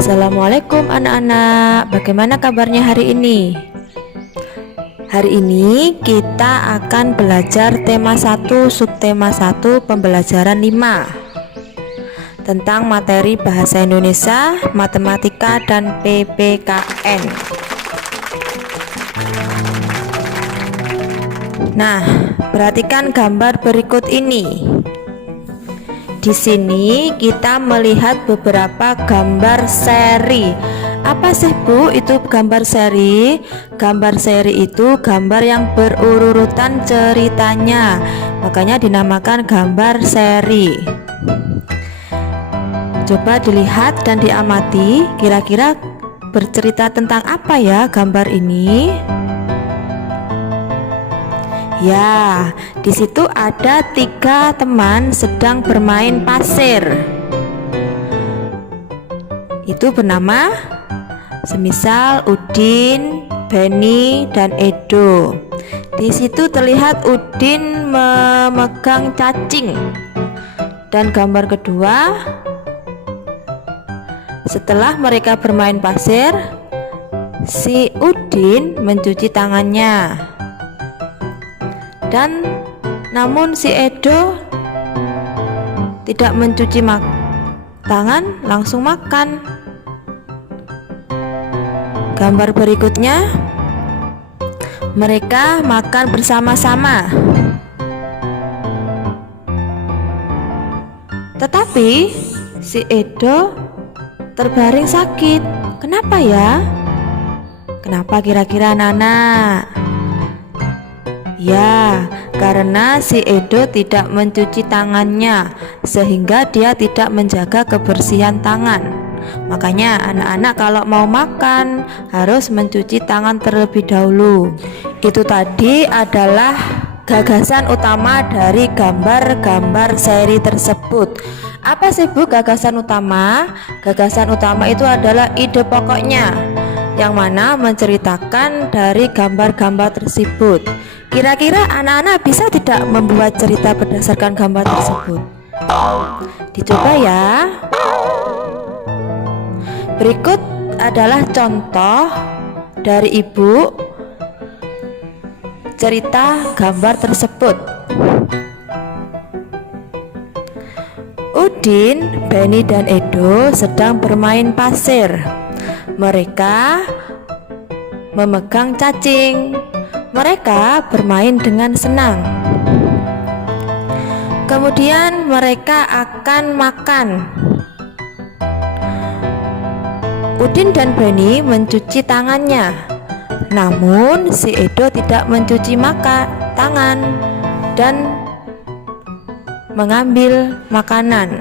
Assalamualaikum anak-anak, bagaimana kabarnya hari ini? Hari ini kita akan belajar tema 1 subtema 1 pembelajaran 5 tentang materi bahasa Indonesia, matematika, dan PPKN. Nah, perhatikan gambar berikut ini. Di sini kita melihat beberapa gambar seri. Apa sih Bu itu gambar seri? Gambar seri itu gambar yang berurutan ceritanya, makanya dinamakan gambar seri. Coba dilihat dan diamati, kira-kira bercerita tentang apa ya gambar ini? Ya, di situ ada 3 teman sedang bermain pasir. Itu bernama semisal Udin, Benny, dan Edo. Di situ terlihat Udin memegang cacing. Dan gambar kedua, setelah mereka bermain pasir, si Udin mencuci tangannya. Dan namun si Edo tidak mencuci tangan, langsung makan. Gambar berikutnya, mereka makan bersama-sama. Tetapi si Edo terbaring sakit. Kenapa ya? Kenapa kira-kira anak-anak? Ya, karena si Edo tidak mencuci tangannya, sehingga dia tidak menjaga kebersihan tangan. Makanya anak-anak kalau mau makan harus mencuci tangan terlebih dahulu. Itu tadi adalah gagasan utama dari gambar-gambar seri tersebut. Apa sih Bu gagasan utama? Gagasan utama itu adalah ide pokoknya, yang mana menceritakan dari gambar-gambar tersebut. Kira-kira anak-anak bisa tidak membuat cerita berdasarkan gambar tersebut? Dicoba ya. Berikut adalah contoh dari ibu cerita gambar tersebut. Udin, Benny, dan Edo sedang bermain pasir. Mereka memegang cacing. Mereka bermain dengan senang. Kemudian mereka akan makan. Udin dan Benny mencuci tangannya. Namun si Edo tidak mencuci tangan dan mengambil makanan.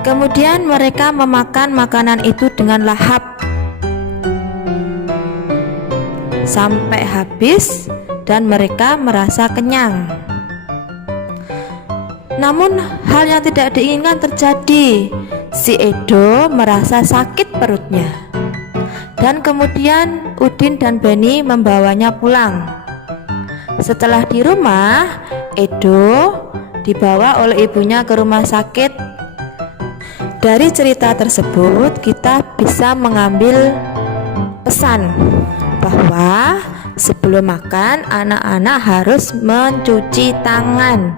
Kemudian mereka memakan makanan itu dengan lahap sampai habis dan mereka merasa kenyang. Namun hal yang tidak diinginkan terjadi. Si Edo merasa sakit perutnya. Dan kemudian Udin dan Benny membawanya pulang. Setelah di rumah, Edo dibawa oleh ibunya ke rumah sakit. Dari cerita tersebut kita bisa mengambil pesan bahwa sebelum makan anak-anak harus mencuci tangan,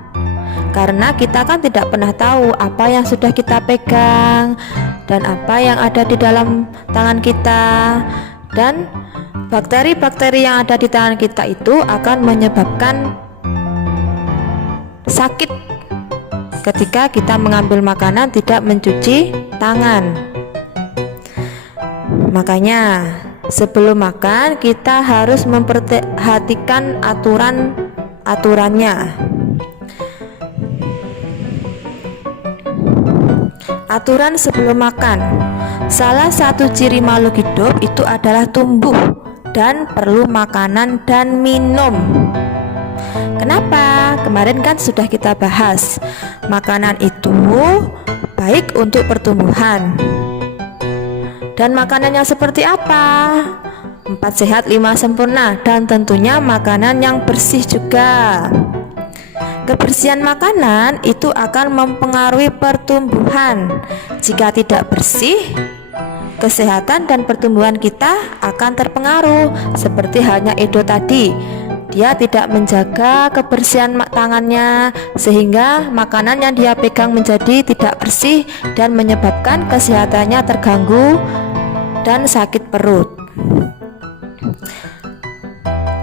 karena kita kan tidak pernah tahu apa yang sudah kita pegang dan apa yang ada di dalam tangan kita, dan bakteri-bakteri yang ada di tangan kita itu akan menyebabkan sakit ketika kita mengambil makanan tidak mencuci tangan. Makanya sebelum makan kita harus memperhatikan aturannya. Aturan sebelum makan. Salah satu ciri makhluk hidup itu adalah tumbuh dan perlu makanan dan minum. Kenapa? Kemarin kan sudah kita bahas. Makanan itu baik untuk pertumbuhan. Dan makanannya seperti apa? 4 sehat 5 sempurna, dan tentunya makanan yang bersih juga. Kebersihan makanan itu akan mempengaruhi pertumbuhan. Jika tidak bersih, kesehatan dan pertumbuhan kita akan terpengaruh. Seperti halnya Edo tadi, dia tidak menjaga kebersihan tangannya, sehingga makanan yang dia pegang menjadi tidak bersih dan menyebabkan kesehatannya terganggu dan sakit perut.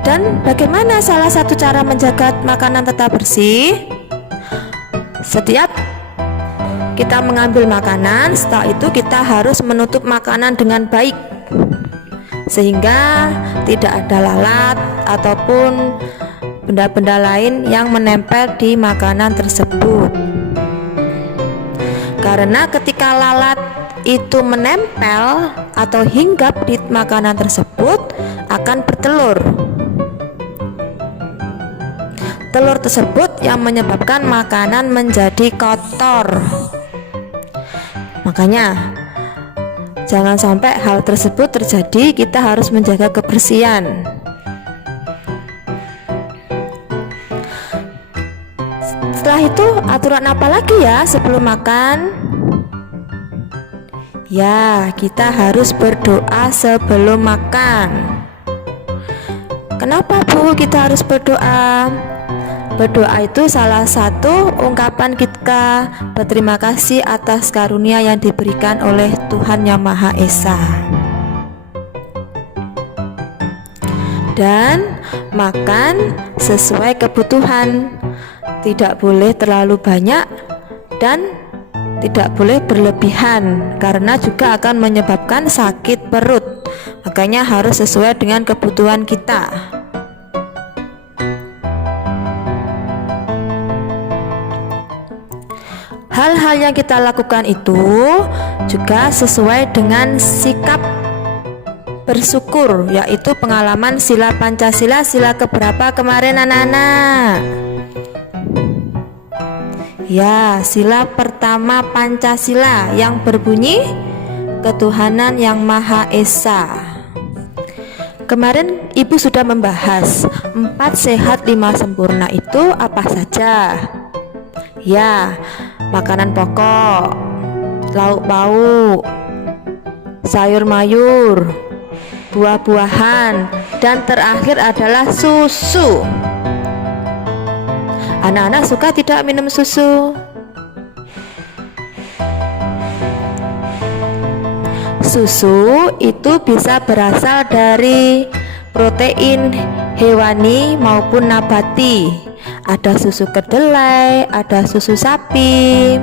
Dan bagaimana salah satu cara menjaga makanan tetap bersih? Setiap kita mengambil makanan, setelah itu kita harus menutup makanan dengan baik, sehingga tidak ada lalat ataupun benda-benda lain yang menempel di makanan tersebut. Karena ketika lalat itu menempel atau hinggap di makanan tersebut, akan bertelur. Telur tersebut yang menyebabkan makanan menjadi kotor. Makanya jangan sampai hal tersebut terjadi. Kita harus menjaga kebersihan. Setelah itu, aturan apa lagi ya sebelum makan? Ya, kita harus berdoa sebelum makan. Kenapa Bu kita harus berdoa? Berdoa itu salah satu ungkapan kita berterima kasih atas karunia yang diberikan oleh Tuhan Yang Maha Esa. Dan makan sesuai kebutuhan, tidak boleh terlalu banyak dan tidak boleh berlebihan, karena juga akan menyebabkan sakit perut. Makanya harus sesuai dengan kebutuhan kita. Hal-hal yang kita lakukan itu juga sesuai dengan sikap bersyukur, yaitu pengalaman sila Pancasila, sila keberapa kemarin anak-anak? Ya, sila pertama Pancasila yang berbunyi ketuhanan yang Maha Esa. Kemarin Ibu sudah membahas 4 sehat 5 sempurna itu apa saja. Ya, makanan pokok, lauk pauk, sayur mayur, buah-buahan, dan terakhir adalah susu. Anak-anak suka tidak minum susu? Susu itu bisa berasal dari protein hewani maupun nabati. Ada susu kedelai, ada susu sapi.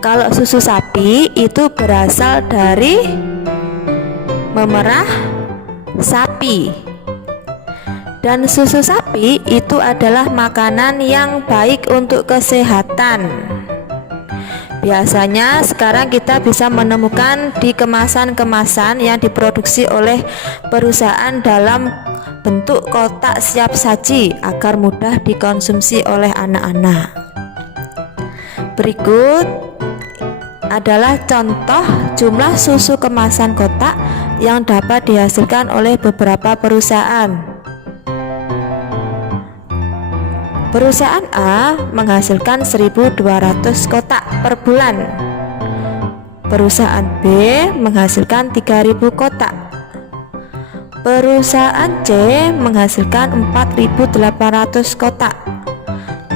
Kalau susu sapi itu berasal dari memerah sapi. Dan susu sapi itu adalah makanan yang baik untuk kesehatan. Biasanya sekarang kita bisa menemukan di kemasan-kemasan yang diproduksi oleh perusahaan dalam bentuk kotak siap saji agar mudah dikonsumsi oleh anak-anak. Berikut adalah contoh jumlah susu kemasan kotak yang dapat dihasilkan oleh beberapa perusahaan. Perusahaan A menghasilkan 1.200 kotak per bulan. Perusahaan B menghasilkan 3.000 kotak. Perusahaan C menghasilkan 4.800 kotak.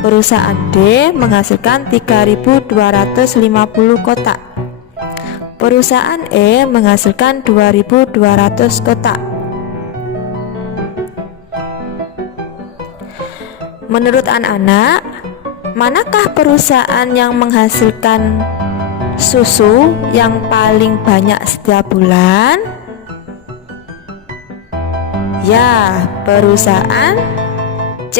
Perusahaan D menghasilkan 3.250 kotak. Perusahaan E menghasilkan 2.200 kotak. Menurut anak-anak, manakah perusahaan yang menghasilkan susu yang paling banyak setiap bulan? Ya, perusahaan C.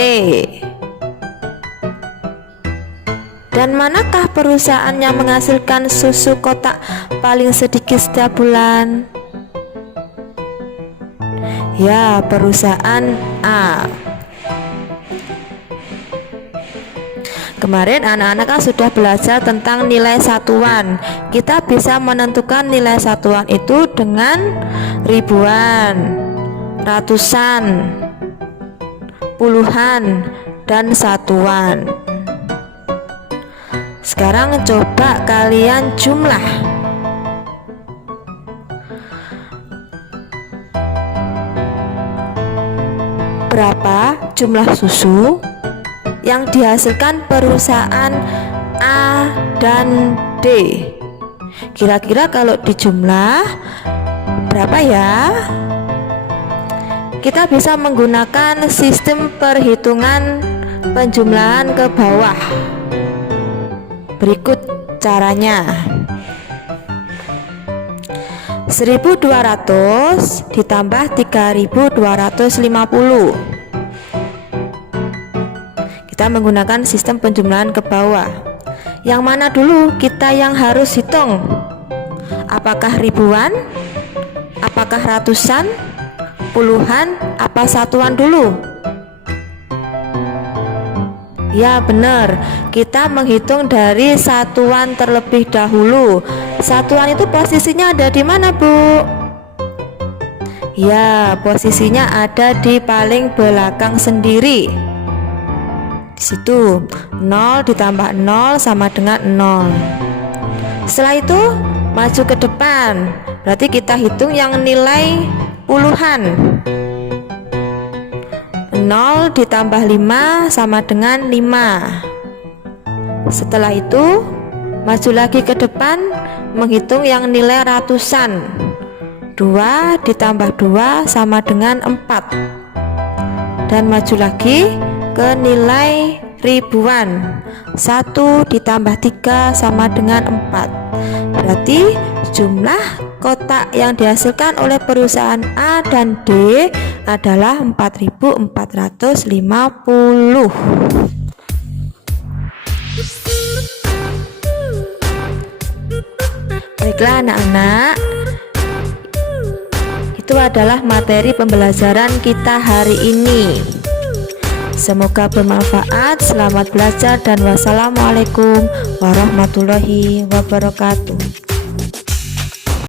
Dan manakah perusahaan yang menghasilkan susu kotak paling sedikit setiap bulan? Ya, perusahaan A. Kemarin anak-anak kan sudah belajar tentang nilai satuan. Kita bisa menentukan nilai satuan itu dengan ribuan, ratusan, puluhan, dan satuan. Sekarang coba kalian jumlah. Berapa jumlah susu yang dihasilkan perusahaan A dan D? Kira-kira kalau dijumlah berapa ya? Kita bisa menggunakan sistem perhitungan penjumlahan ke bawah. Berikut caranya. 1200 ditambah 3250. Kita menggunakan sistem penjumlahan ke bawah. Yang mana dulu kita yang harus hitung? Apakah ribuan? Apakah ratusan? Puluhan? Apa satuan dulu? Ya benar, kita menghitung dari satuan terlebih dahulu. Satuan itu posisinya ada di mana, Bu? Ya, posisinya ada di paling belakang sendiri. Di situ 0 ditambah 0 sama dengan 0. Setelah itu maju ke depan. Berarti kita hitung yang nilai puluhan. 0 ditambah 5 sama dengan 5. Setelah itu maju lagi ke depan, menghitung yang nilai ratusan. 2 ditambah 2 sama dengan 4. Dan maju lagi ke nilai ribuan. 1 ditambah 3 sama dengan 4. Berarti jumlah kotak yang dihasilkan oleh perusahaan A dan D adalah 4450. Baiklah anak-anak, itu adalah materi pembelajaran kita hari ini. Semoga bermanfaat. Selamat belajar dan wassalamualaikum warahmatullahi wabarakatuh.